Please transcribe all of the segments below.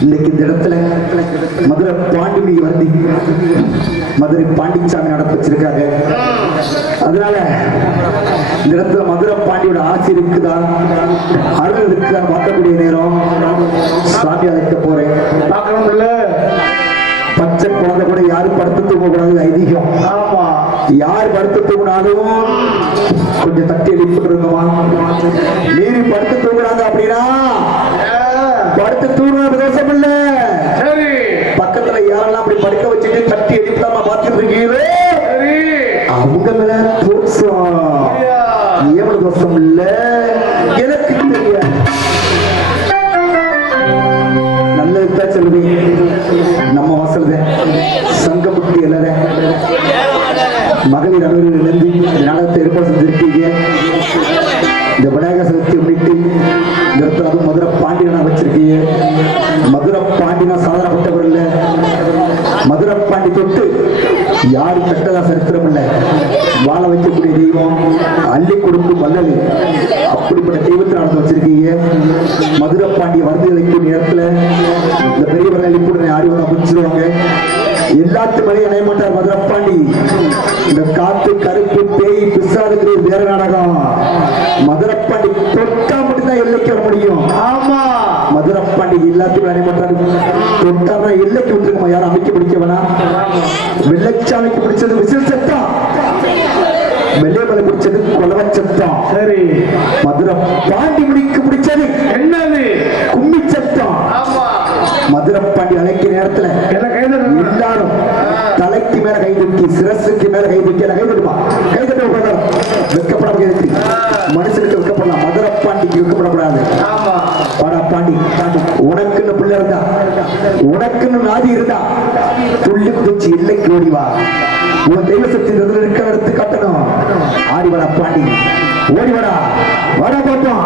இன்னைக்கு இந்த இடத்துல மதுரை பாண்டிமி வந்து மதுரை பாண்டிச்சாமி நடத்த வச்சிருக்காங்க. அதனால இந்த இடத்துல மதுரை பாண்டியோட ஆட்சி இருக்குதா? அருள் இருக்குதா? பார்க்கக்கூடிய நேரம். சாமி அழைக்க போறேன். பச்சை குழந்தை கூட யாரும் படுத்து தூங்க கூடாது ஐதீகம். ஆமா. யார் படுத்து தூங்கினாலும் கொஞ்சம் தட்டி எழுப்பிட்டுருங்கம்மா மீறி படுத்து தூங்குறாங்க அப்படின்னா படுத்து தூங்குறது தோஷம் இல்ல பக்கத்துல யாரெல்லாம் அப்படி படுக்க வச்சுட்டு தட்டி எழுப்பாம பார்த்துட்டு இருக்கீங்களோ அவங்க மேல தோஷம் ஏவல தோஷம் இல்ல. எனக்கு மதுரை பாண்டிய வந்து வைக்கும் நேரத்துல இந்த பெரியவர்கள் அள்ளிக்கூட ஆடி வந்து அமைச்சிருவாங்க எல்லாத்து மேலேயும் அணைய மாட்டார் மதுரப்பாண்டி. இந்த காத்து கருப்பு பேய் பிசாதுக்கு வேற நாடகம். மதுரப்பாண்டி தொட்டா மட்டும்தான் எல்லைக்கு வர முடியும். ஆமா. மதுரப்பாண்டி எல்லாத்தையும் அணைய மாட்டார் தொட்டாதான் எல்லைக்கு விட்டுருக்கமா யாரும் அமைக்க பிடிக்க வேணாம் வெள்ளச்சாமிக்கு பிடிச்சது விசில் சத்தம். வெள்ளைமலை பிடிச்சது கொலவ சத்தம். சரி. மதுரை பாண்டி முடிக்கு பிடிச்சது என்னது? கும்மி சத்தம் மதுரப்பாண்டி அழைக்கிற நேரத்துல எல்லாரும் தலைக்கு மேல கை தூக்கி சிரசுக்கு மேல கை தூக்கி கை தட்டுமா? கை தட்ட உட்கார்ந்து வெக்கப்படாம கை தட்டி மனுஷனுக்கு வெக்கப்படலாம் மதுரை பாண்டிக்கு வெக்கப்படக்கூடாது ஆமா வாடா பாண்டி பாண்டி உனக்குன்னு பிள்ளை இருந்தா உனக்குன்னு நாதி இருந்தா துள்ளி குச்சி இல்லை ஓடிவா உன் தெய்வசத்தின் சக்தி இருக்க எடுத்து கட்டணும். ஆடி பாண்டி. ஓடி வட. போட்டோம்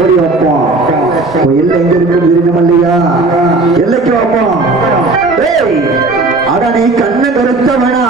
ஓடி வைப்போம் எல்லை எங்க இருக்கும் இருக்கும் இல்லையா எல்லைக்கு வைப்போம் அதனை நீ கண்ணை கருத்தவனா.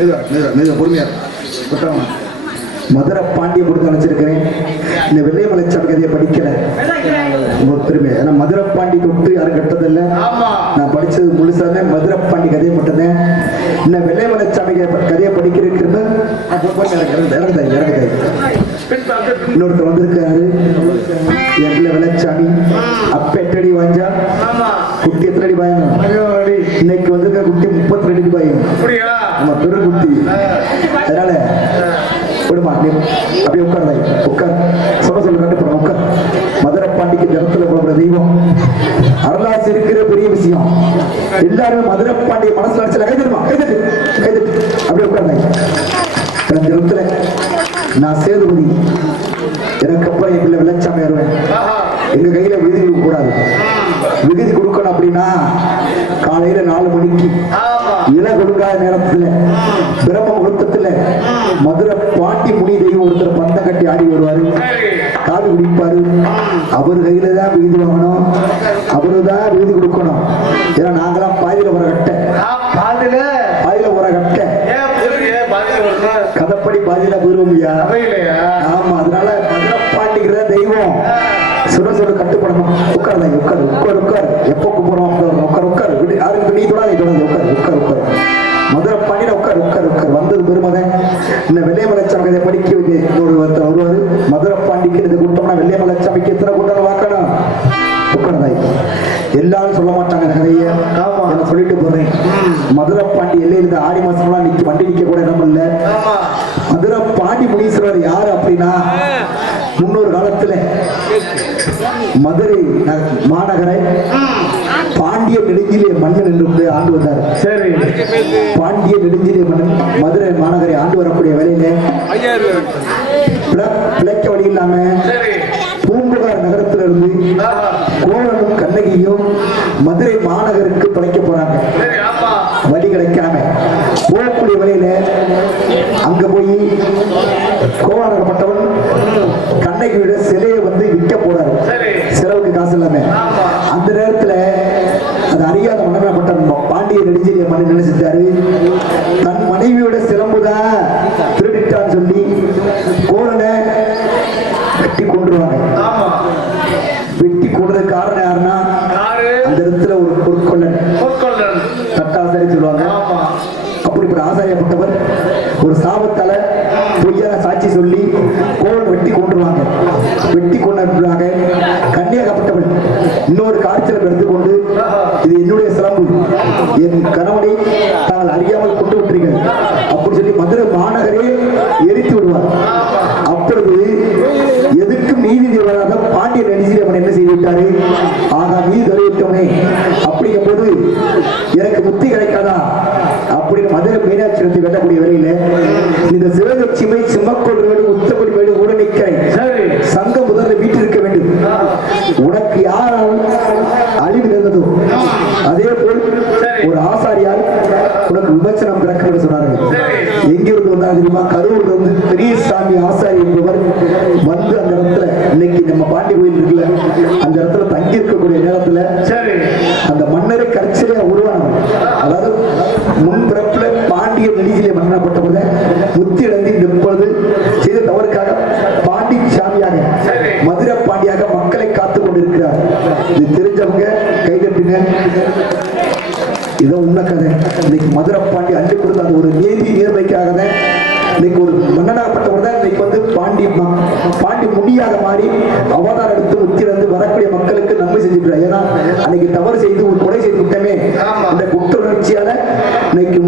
மெதுவா மெதுவா மெதுவா பொறுமையா. விட்டுறாங்க மதுரை பாண்டிய கொடுத்து அழைச்சிருக்கிறேன். இந்த வெள்ளையமலை கதையை படிக்கல. பெருமை. ஏன்னா மதுரை பாண்டி தொட்டு யாரும் கட்டதில்லை. நான் படிச்சது முழுசாவே மதுரை பாண்டி கதையை மட்டும்தான். இன்னும் வெள்ளையமலை சாமி கதையை படிக்கிறதுக்கு இறங்குதா இறங்குதா இன்னொருத்தர் வந்திருக்காரு. என் பிள்ளை வெள்ளச்சாமி. அப்ப எட்டு அடி வாஞ்சா குட்டி எத்தனை அடி பாயணும் இன்னைக்கு வந்திருக்க குட்டி முப்பத்தி ரெண்டு அடி பாயும் அப்படியா நம்ம பெரு குட்டி அதனால விடுமா அப்படியே உட்கார் உட்கார். சொல்ல சொல்ல கண்டுபிடும் உட்கார். மதுரை பாண்டிக்கு ஜனத்துல போகிற தெய்வம். அருளாசி இருக்கிற பெரிய விஷயம். எல்லாருமே மதுரை பாண்டிய மனசுல அடிச்சல கைதட்டுமா கைதட்டு கைதட்டு அப்படியே உட்கார் என் ஜனத்துல நான் சேதுபதி. எனக்கு அப்புறம் என் பிள்ளை வெள்ளச்சாமி எங்க கையில விகுதி கூடாது விகுதி கொடுக்கணும் அப்படின்னா காலையில நாலு மணிக்கு. இலை கொடுக்காத நேரத்துல பிரம்ம முகூர்த்தத்துல மதுரை பாண்டி முனி தெய்வம் ஒருத்தர் பந்தம் கட்டி ஆடி வருவாரு. காது குடிப்பாரு. அவர் கையில தான் விகுதி வாங்கணும். அவரு தான் விகுதி கொடுக்கணும். ஏன்னா நாங்களாம் பாதியில வர கட்ட. பாதியில? பாதியில வர கட்ட. கதப்படி பாதியில போயிருவோம் ஐயா அவையிலையா? ஆமா அதனால மதுரை பாண்டிங்கிற தெய்வம். சுட சுட கட்டுப்படணும் உட்கார் தான் உட்கார் உட்கார் உட்கார். எப்போ கூப்பிடுறோம். உட்கார் உட்கார். யாருக்கு நீ தொடாது உட்கார் உட்கார் உட்கார். மதுரை பாண்டியில உட்கார் உட்கார் உட்கார். வந்தது பெருமகன். இந்த வெள்ளையமலைச்சாமி இதை படிக்க ஒருத்தர் வருவாரு. மதுரை பாண்டிக்கு இது கூட்டம்னா வெள்ளையமலைச்சாமிக்கு எத்தனை கூட்டம் உட்கார்ந்தாய். எல்லாரும் சொல்ல மாட்டாங்க நிறைய. ஆமா. நான் சொல்லிட்டு போறேன். மதுரை பாண்டி எல்லையில இருந்து ஆடி மாசம்லாம் நிக்க வண்டி நிக்க கூட இடம் இல்ல. மதுரை பாண்டி முனீஸ்வரர் யாரு அப்படின்னா முன்னொரு காலத்துல மதுரை நக- மாநகரை பாண்டிய நெடுஞ்சிலே மன்னன் என்று ஆண்டு வந்தார். சரி. பாண்டிய நெடுஞ்சிலே மன்னன் மதுரை மாநகரை ஆண்டு வரக்கூடிய வேலையில பிழைக்க வழி இல்லாம பூம்புகார் நகரத்துல இருந்து ஆஹா கோவலனும் கண்ணகியும் மதுரை மாநகருக்கு பிழைக்க போறாங்க. வழி கிடைக்காம போகக்கூடிய வழியில அங்க போய் அன்னைக்கு கண்ணகியோட சிலையை வந்து விற்க போற வெட்டி கொண்டாங்க இன்னொரு காய்ச்சல் விமர்சனம் பிறக்க என்று சொன்னார்கள் எங்கிருந்து வந்தார் தெரியுமா கரூர்ல இருந்து பெரியசாமி ஆசாரி என்பவர் வந்து அந்த இடத்துல இன்னைக்கு நம்ம பாண்டி கோயில் இருக்குல்ல அந்த இடத்துல தங்கி இருக்கக்கூடிய நேரத்துல சரி. அந்த மன்னரை கற்சிலையா உருவானவர் அதாவது முன்பிறப்புல பாண்டிய நெடுகிலே மன்னப்பட்டபோது முத்தி இழந்து நிற்பது செய்த தவறுக்காக பாண்டி சாமியாக மதுரை பாண்டியாக மக்களை காத்துக் கொண்டிருக்கிறார். இது தெரிஞ்சவங்க கைதட்டுங்க இதை உண்மை கதை இன்னைக்கு மதுரை பாண்டி அள்ளி கொடுத்த அந்த ஒரு நீதி நேர்மைக்காக தான் இன்னைக்கு ஒரு மன்னனாகப்பட்டவர் தான் இன்னைக்கு வந்து பாண்டி பாண்டி முடியாக மாறி அவதாரம் எடுத்து முத்திலிருந்து வரக்கூடிய மக்களுக்கு நன்மை செஞ்சுக்கிறார். ஏன்னா அன்னைக்கு தவறு செய்து ஒரு கொலை செய்து விட்டமே. இந்த குற்ற உணர்ச்சியால இன்னைக்கு